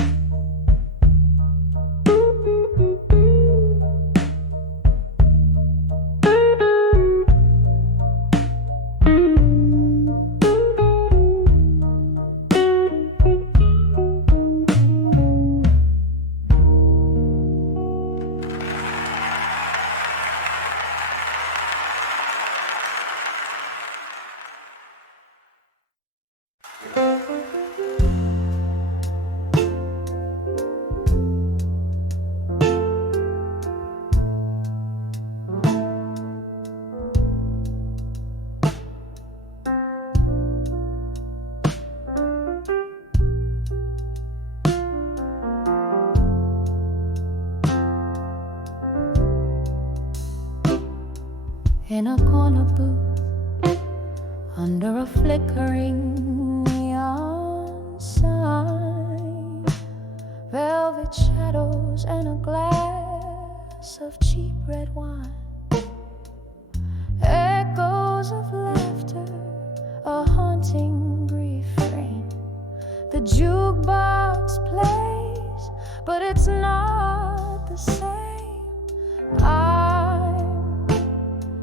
In a corner booth, under a flickering neon sign, velvet shadows and a glass of cheap red wine, echoes of laughter, a haunting refrain. The jukebox plays, but it's not the same. I'm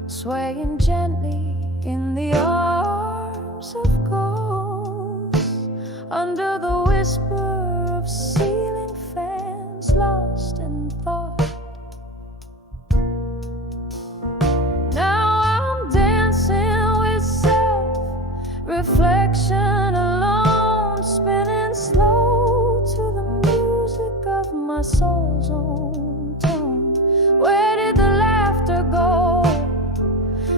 swaying gently in the arms of ghosts, under the whisper of ceiling fans, lost in thought. Now I'm dancing with self, reflection alone, spinning slow to the music of my soul's own tone. Where did the laughter go?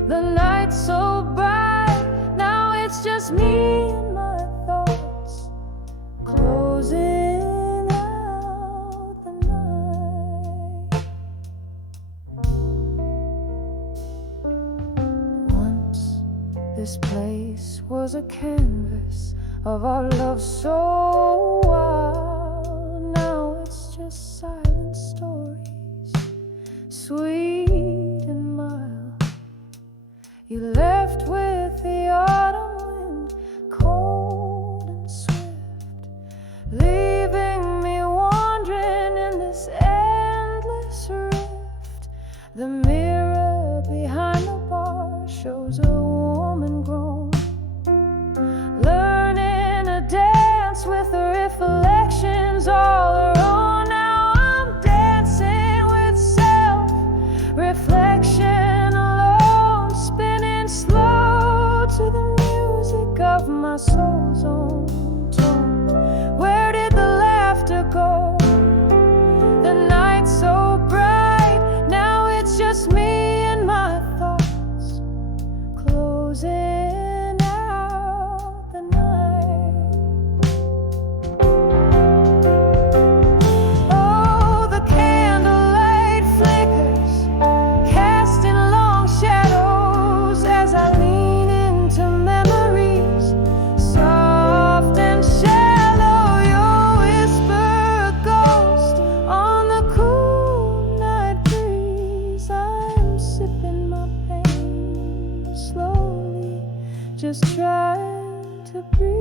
The night's so bright, now it's just me and my thoughts, closing out the night. Once this place was a canvas of our love so wild, now it's just silent stories, sweet and mild. You left with the autumn wind, cold and swift, leaving me wandering in this endless rift. The mirror behind the bar shows a warm closing out the night. Oh, the candlelight flickers, casting long shadows as I lean into memories, soft and shallow. Your whisper, a ghost on the cool night breeze. I'm sipping my pain slowly, just trying to breathe.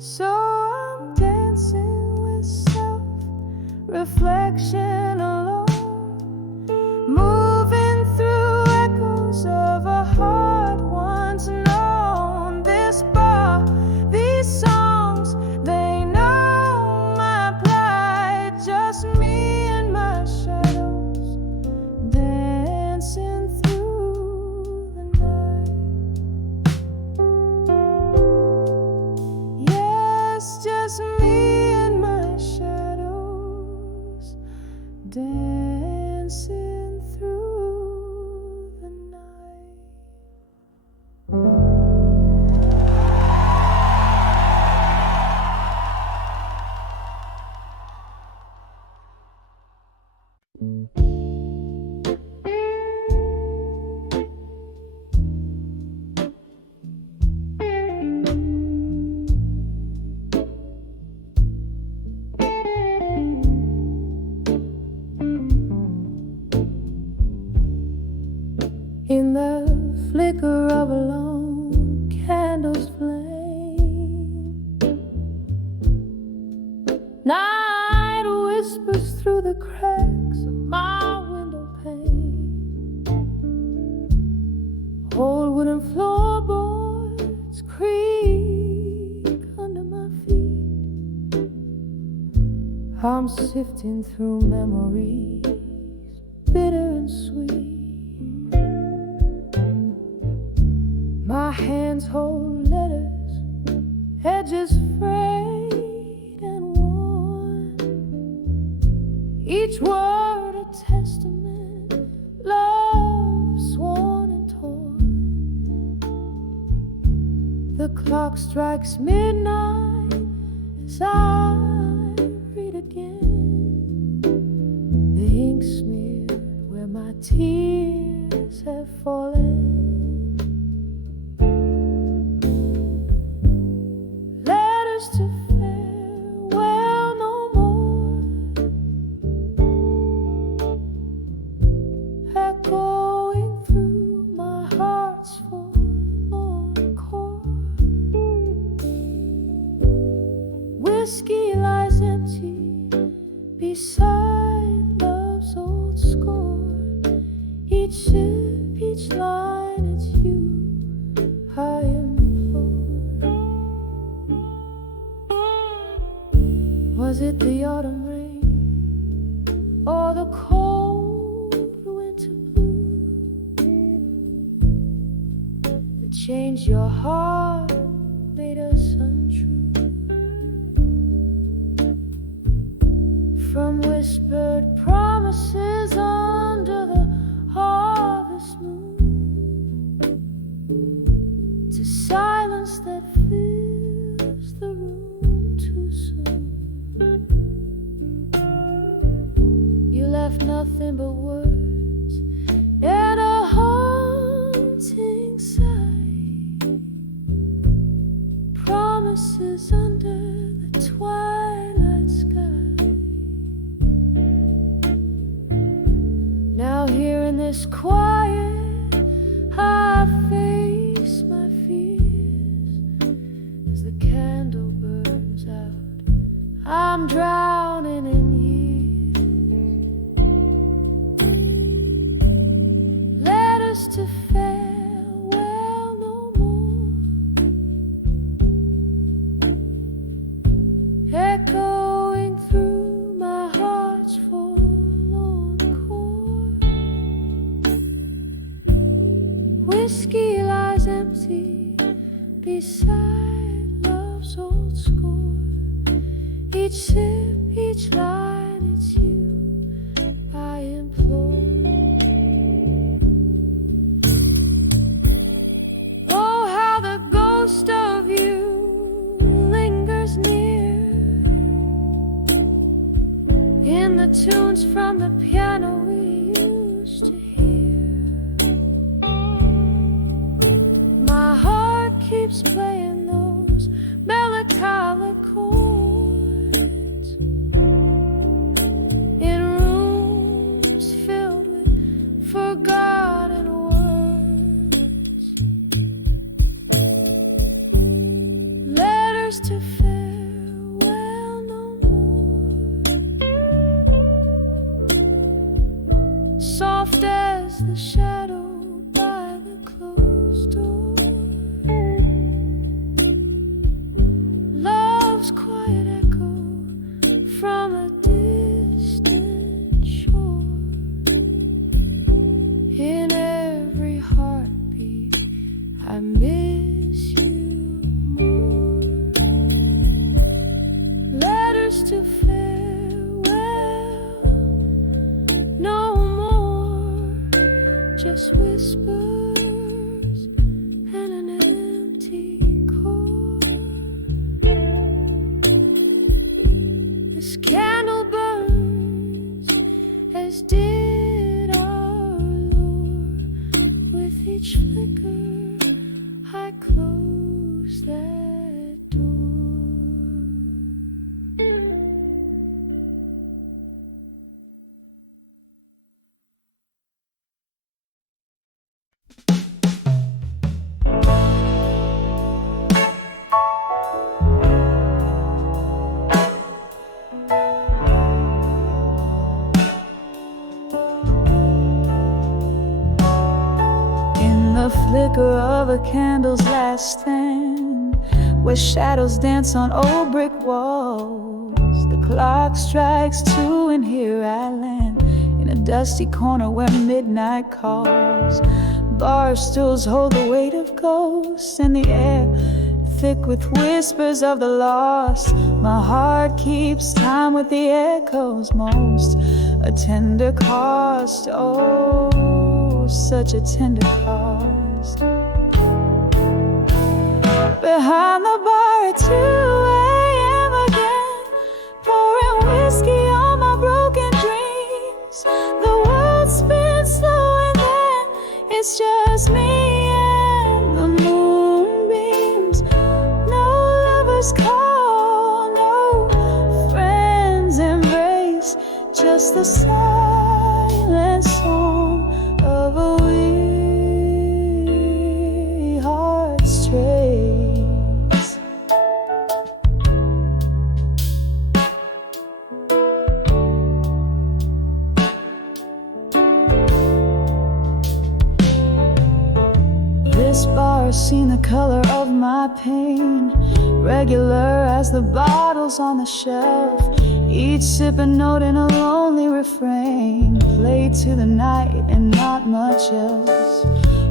So I'm dancing with self-reflection alone, moving through echoes of a heart once known. This bar, these songs, they know my plight. Just me and my shadows dancing through the night. Yes, just me and my shadows dancing through the night. In the flicker of a lone candle's flame, night whispers through the cracks of my window pane. Old wooden floorboards creak under my feet. I'm sifting through memories, bitter and sweet. My hands hold letters, edges frayed and worn, each word a testament, love sworn and torn. The clock strikes midnight as I read again, the ink smeared where my tears have fallen. To farewell no more, echoing through my heart's forlorn chord. Whiskey lies empty beside love's old score. Each sip, each line, it's you I implore. Was it the autumn rain or the cold winter blue that changed your heart, made us untrue? From whispered promises under the harvest moon to silence that fills the room too soon. You left nothing but words and a haunting sight, promises under the twilight sky. Now here in this quiet, I face my fears as the candle burns out. I'm drowning in years. Letters to farewell no more, echoing through my heart's forlorn chord. Whiskey lies empty beside love's old score. Each sip, each line, it's you I implore. forgotten words, letters to farewell no more, soft as the shadow by the closed door, love's quiet echo from a distant shore. In every heartbeat, I miss you more. Letters to farewell, no more, just whispers and an empty chord. This candle burns as did our Lord. With each flicker, I close that door. The flicker of a candle's last stand, where shadows dance on old brick walls. The clock strikes 2 and here I land in a dusty corner where midnight calls. Bar stools hold the weight of ghosts, and the air thick with whispers of the lost. My heart keeps time with the echoes, most a tender cost. Oh, such a tender cost. Behind the bar at 2 a.m. again, pouring whiskey on my broken dreams. The world spins slow and then it's just me and the moonbeams. No lovers call, no friends embrace, just the silent song of a weary heart's trace. This bar's seen the color of my pain, regular as the bottles on the shelf. Each sip a note in a lonely refrain, played to the night and not much else.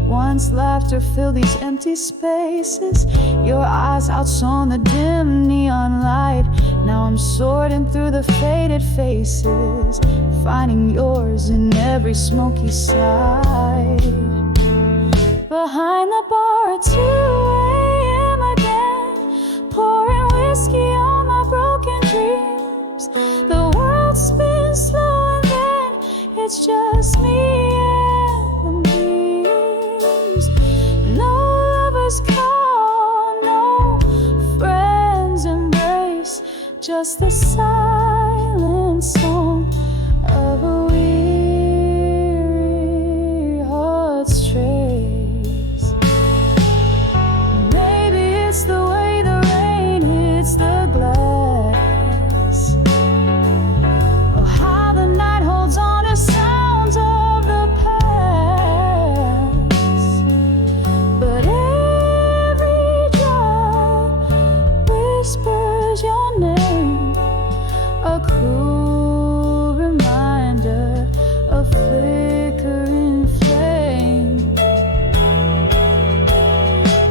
Once laughter filled these empty spaces, your eyes outshone the dim neon light. Now I'm sorting through the faded faces, finding yours in every smoky side. Behind the bar at 2 a.m. again, pouring whiskey on my broken dreams. The world spins slow and then it's just me and the dreams. No lovers call, no friends embrace, just the silent song of a weary heart's trace. It's the way the rain hits the glass, or how the night holds on to sounds of the past. But every drop whispers your name, a cruel reminder of flickering flame.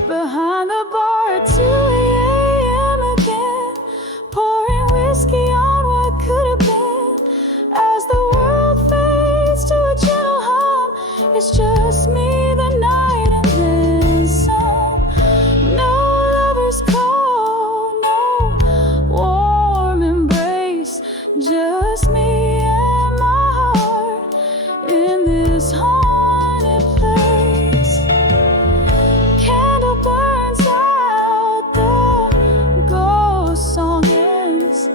Behind the bar at 2 a.m. again, pouring whiskey on what could have been. As the world fades to a gentle hum, it's just me, the night, and then some. No lovers call, no warm embrace, just me and my heart in this haunted place. Candle burns out, the ghost song ends.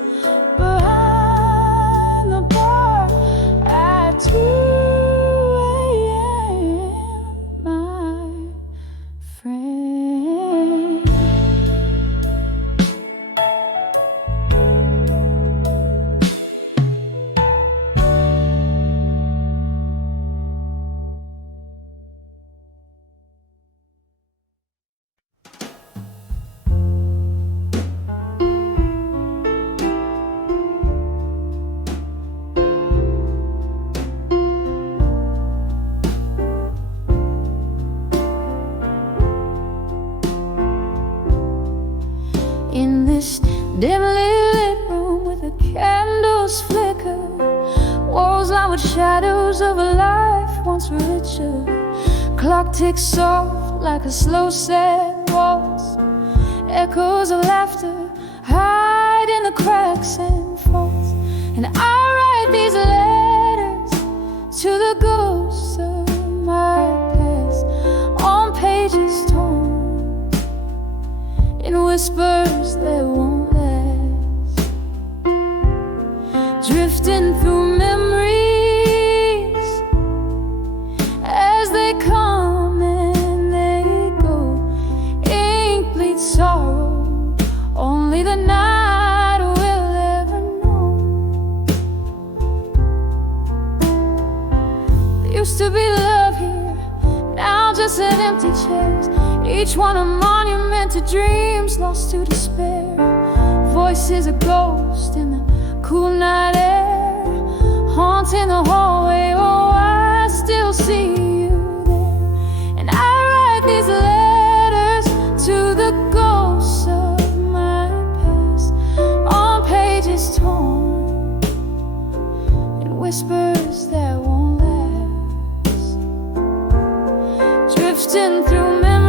Behind the bar at 2 a.m. dimly lit room with the candles flicker, walls lined with shadows of a life once richer. Clock ticks soft like a slow sad waltz, echoes of laughter hide in the cracks and faults. And I write these letters to the ghosts of my past on pages torn in whispers that won't last, drifting through memories as they come and they go. Ink bleeds sorrow, only the night will ever know. There used to be love here, now just an empty chairs, each one a monument to dreams lost to despair. Voices a ghost in the cool night air, haunting the hallway. Oh, I still see you there. And I write these letters to the ghosts of my past on pages torn in whispers that won't last, drifting through memories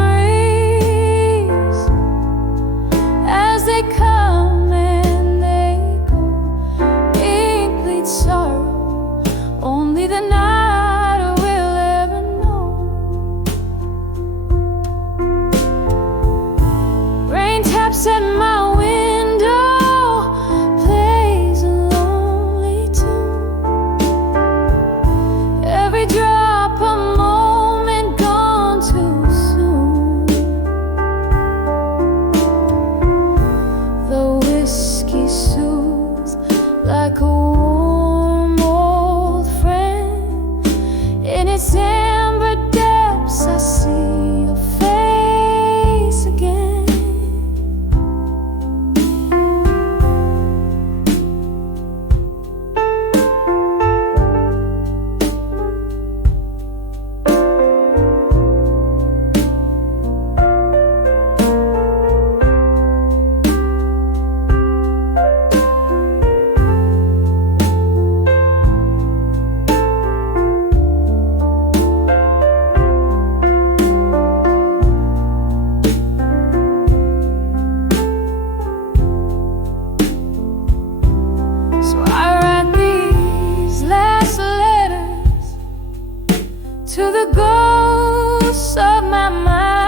as they come and they go. Ink bleeds sorrow, only the night will ever know. Rain taps at my window, plays a lonely tune. Every drop a moment gone too soon. The whiskey soothes like a warm old friend. In its amber depths I see your face again. So I write these last letters to the ghosts of my mind